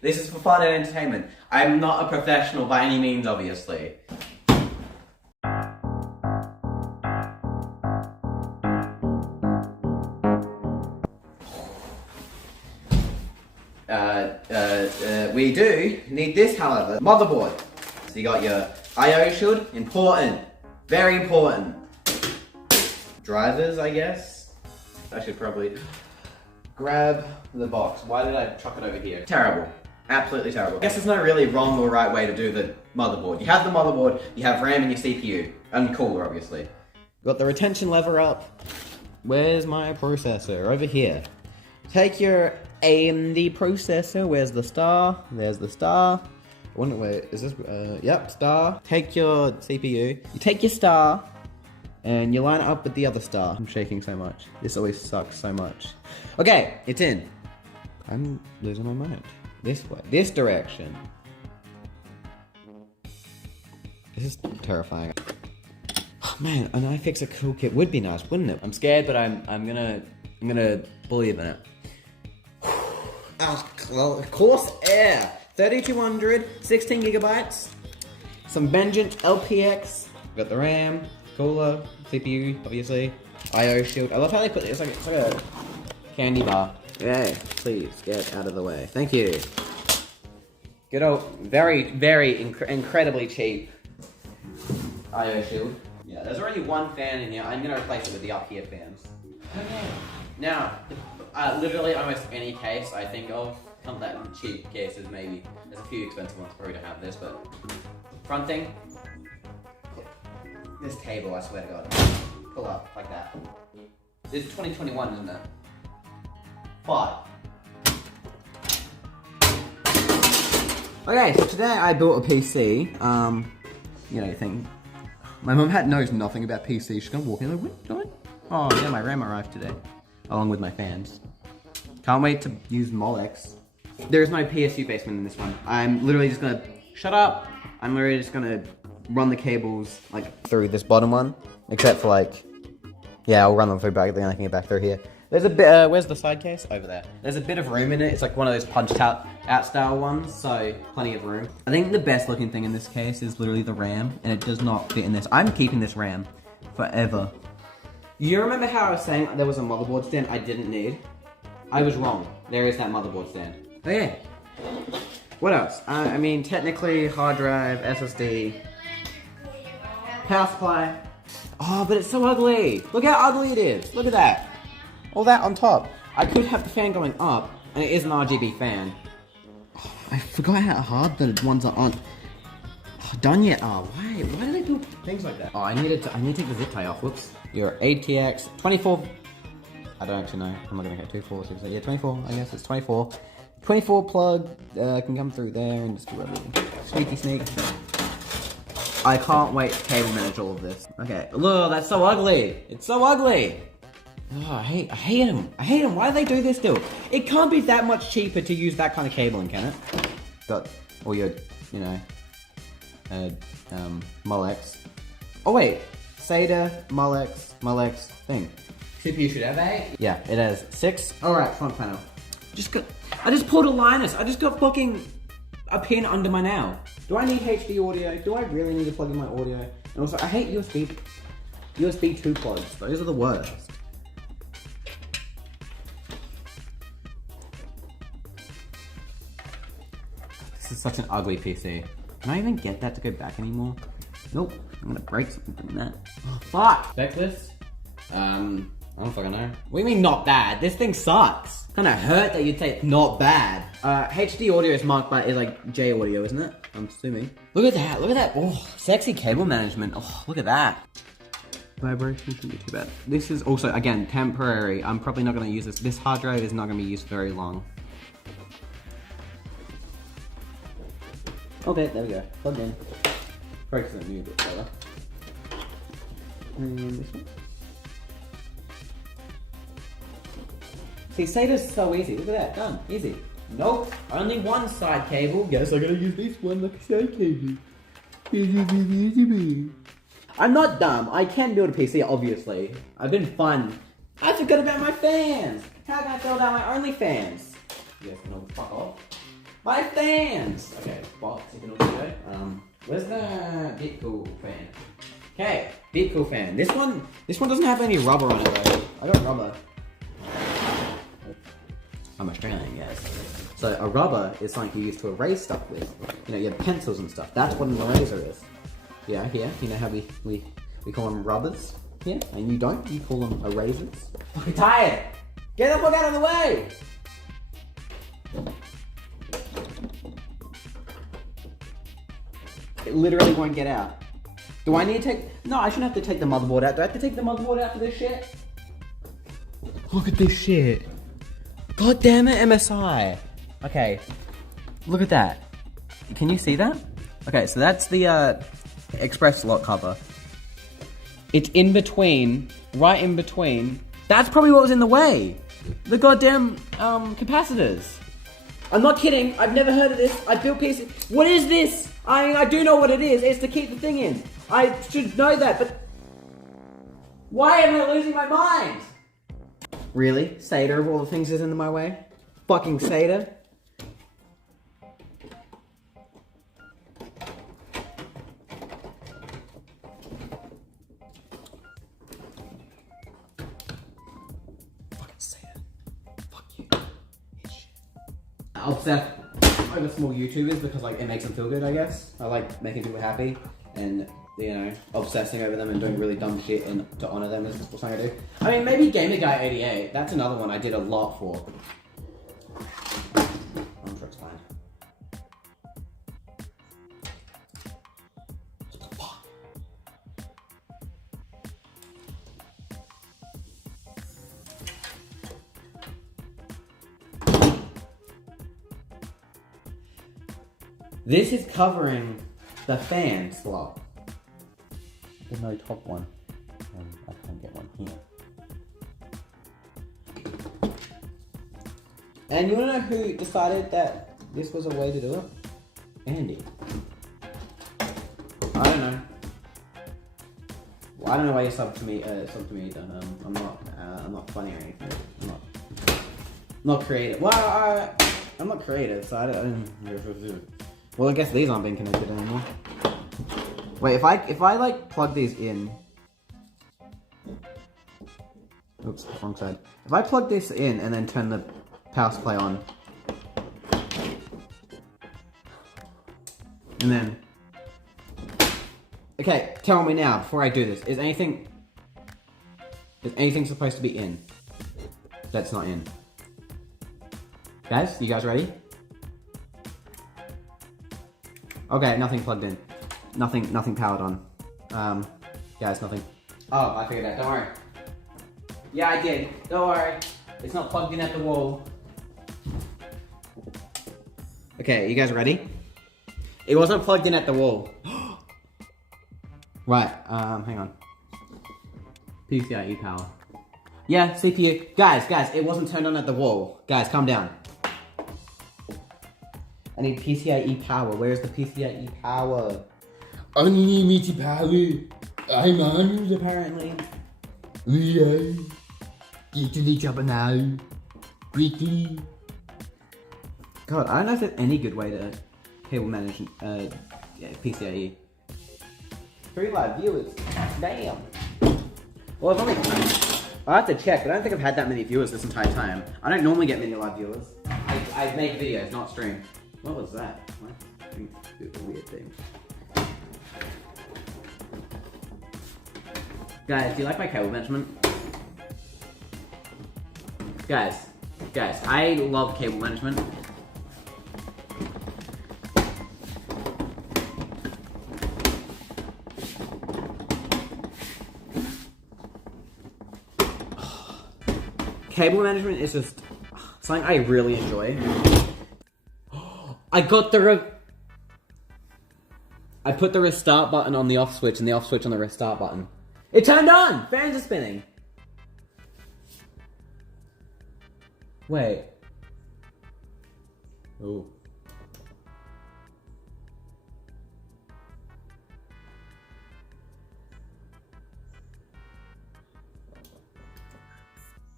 This is for fun and entertainment. I'm not a professional by any means, obviously. We do need this, however. Motherboard. So you got your I/O shield, important. Very important. Drivers, I guess. I should probably grab the box. Why did I chuck it over here? Terrible. Absolutely terrible. I guess there's no really wrong or right way to do the motherboard. You have the motherboard, you have RAM and your CPU. And cooler, obviously. Got the retention lever up. Where's my processor? Over here. Take your AMD processor. Where's the star? There's the star. Wait, is this, yep, star. Take your CPU. You take your star, and you line it up with the other star. I'm shaking so much. This always sucks so much. Okay, it's in. I'm losing my mind. This way. This direction. This is terrifying. Oh, man, an iFixer cool kit would be nice, wouldn't it? I'm scared, but I'm gonna believe in it. Well, of course, Air. 3200, 16 gigabytes. Some Vengeance LPX. Got the RAM, cooler, CPU, obviously. I/O shield. I love how they put it. It's like a candy bar. Yeah, please get out of the way. Thank you. Good old, very incredibly cheap I/O shield. Yeah, there's already one fan in here. I'm gonna replace it with the up here fans. Okay. Now, literally almost any case I think of, not that cheap cases maybe. There's a few expensive ones probably don't have this, but front thing. This table, I swear to God. Pull up like that. This is 2021, isn't it? 5. Okay, so today I built a PC. You know, you think my mum knows nothing about PC. She's gonna walk in like, what? Oh yeah, my RAM arrived today, along with my fans. Can't wait to use Molex. There is no PSU basement in this one. I'm literally just gonna shut up. I'm literally just gonna run the cables like through this bottom one, except for like, yeah, I'll run them through back. Then I can get back through here. There's a bit. Where's the side case? Over there. There's a bit of room in it. It's like one of those punched out style ones, so plenty of room. I think the best looking thing in this case is literally the RAM, and it does not fit in this. I'm keeping this RAM forever. You remember how I was saying there was a motherboard stand I didn't need? I was wrong. There is that motherboard stand. Okay. What else? I mean, technically, hard drive, SSD, power supply. Oh, but it's so ugly. Look how ugly it is. Look at that. All that on top. I could have the fan going up, and it is an RGB fan. Oh, I forgot how hard the ones are on. Done yet? Oh, why do they do things like that? Oh, I need to take the zip tie off. Whoops. Your ATX 24. I don't actually know. I'm not gonna go 2, 4, 6, 8. Yeah, 24. I guess it's 24. 24 plug can come through there and just do everything. Sneaky sneak. I can't wait to cable manage all of this. Okay. Look, that's so ugly. It's so ugly. Oh, I hate them. I hate them. Why do they do this still? It can't be that much cheaper to use that kind of cabling, can it? Got all your, you know, Molex. Oh wait, SATA, Molex thing. CPU should have 8? Yeah, it has 6. Alright, front panel. I just pulled a Linus. I just got fucking a pin under my nail. Do I need HD audio? Do I really need to plug in my audio? And also, I hate USB 2 plugs. Those are the worst. This is such an ugly PC. Can I even get that to go back anymore? Nope. I'm gonna break something from that. Oh, fuck! Spec list? I don't fucking know. What do you mean not bad? This thing sucks. Kinda hurt that you'd say it's not bad. HD audio is marked by like J audio, isn't it? I'm assuming. Look at that. Oh, sexy cable management. Oh, look at that. Vibration shouldn't be too bad. This is also, again, temporary. I'm probably not gonna use this. This hard drive is not gonna be used very long. Okay, there we go. Plugged in. Probably because I knew a bit better. And this one. See, SATA's so easy. Look at that. Done. Easy. Nope. Only one side cable. Guess I gotta use this one like a side cable. I'm not dumb. I can build a PC, obviously. I've been fun. I forgot about my fans. How can I build out my OnlyFans? You guys can all fuck off. My fans! Okay, box, you can also go. Where's the Bitcool fan? Okay, Bitcool fan. This one doesn't have any rubber on it though. I got rubber. I'm Australian, guys. So a rubber is something you use to erase stuff with. You know, you have pencils and stuff. That's what an eraser is. Yeah, here, you know how we call them rubbers? Yeah, and you don't, you call them erasers. I'm tired! Get the fuck out of the way! It literally won't get out. Do I need to take... No, I shouldn't have to take the motherboard out. Do I have to take the motherboard out for this shit? Look at this shit. God damn it, MSI. Okay, look at that. Can you see that? Okay, so that's the express lock cover. It's in between, right in between. That's probably what was in the way. The goddamn capacitors. I'm not kidding. I've never heard of this. I built PC. What is this? I do know what it is. It's to keep the thing in. I should know that, but why am I losing my mind? Really? SATA of all the things is in my way? Fucking SATA? Fucking SATA. Fuck you. Obsessed over small YouTubers because like it makes them feel good, I guess. I like making people happy and, you know, obsessing over them and doing really dumb shit and to honor them is something I do. I mean, maybe Gamer Guy 88. That's another one I did a lot for. I'm sure it's fine. What the fuck? This is covering the fan slot. There's no top one. I can't get one here. And you wanna know who decided that this was a way to do it? Andy. I don't know. Well, I don't know why you subbed to me either. I'm not funny or anything. I'm not creative. Well, I'm not creative, so I don't. Well, I guess these aren't being connected anymore. Wait, if I like plug these in. Oops, wrong side. If I plug this in and then turn the power supply on. And then. Okay, tell me now, before I do this, is anything supposed to be in? That's not in. Guys, you guys ready? Okay, nothing plugged in. Nothing powered on. Guys, nothing. Oh, I figured out, don't worry. Yeah, I did, don't worry. It's not plugged in at the wall. Okay, you guys ready? It wasn't plugged in at the wall. Right, hang on. PCIe power. Yeah, CPU. Guys, it wasn't turned on at the wall. Guys, calm down. I need PCIe power. Where's the PCIe power? Unlimited power. I'm on apparently. Yeah. Get to the chopper now. Quickly. God, I don't know if there's any good way to cable manage PCIe. 3 live viewers. Damn. Well, I've only... I have to check, but I don't think I've had that many viewers this entire time. I don't normally get many live viewers. I make videos, not stream. What was that? It's a weird thing. Guys, do you like my cable management? Guys, I love cable management. Cable management is just something I really enjoy. I got I put the restart button on the off switch and the off switch on the restart button. It turned on! Fans are spinning. Wait. Ooh.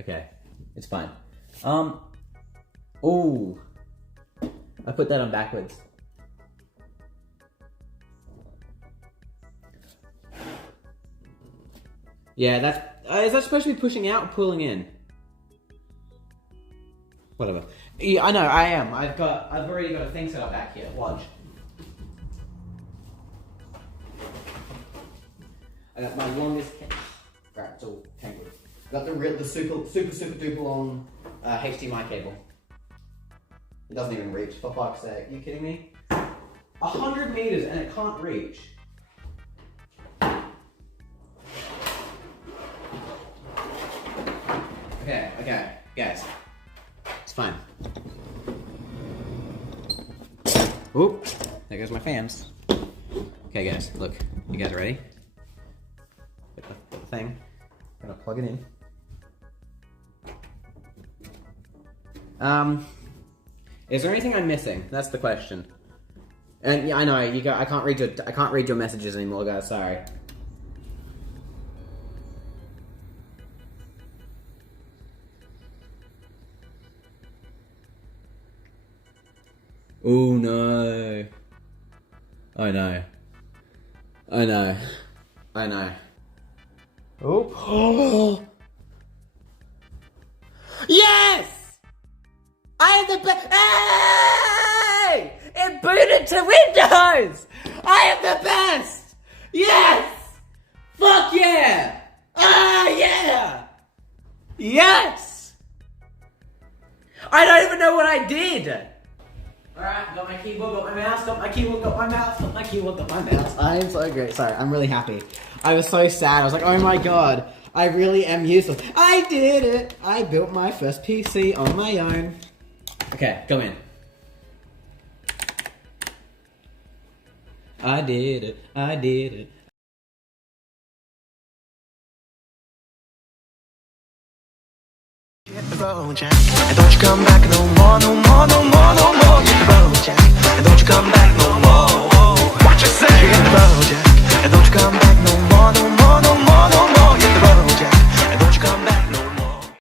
Okay. It's fine. Ooh. I put that on backwards. Yeah, that's... is that supposed to be pushing out or pulling in? Whatever. Yeah, I know, I am. I've already got a thing set up back here. Watch. I got my longest... Right, it's all tangled. I got the super duper long HDMI cable. It doesn't even reach, for fuck's sake. Are you kidding me? 100 meters and it can't reach. Okay, guys. It's fine. Oop, there goes my fans. Okay, guys, look. You guys ready? Get the thing. I'm gonna plug it in. Is there anything I'm missing? That's the question. And yeah, I know I can't read your messages anymore, guys. Sorry. Oh no. I know. Oh. Yes! I am the best. Hey! It booted to Windows! I am the best! Yes! Fuck yeah! Ah, yeah! Yes! I don't even know what I did! Alright, got my keyboard, got my mouse, got my keyboard, got my mouse, got my keyboard, got my mouse. I am so great. Sorry, I'm really happy. I was so sad. I was like, oh my god, I really am useless. I did it! I built my first PC on my own. Okay, go in. I did it. And don't you come back no more. Hit the road, Jack. And don't you come back.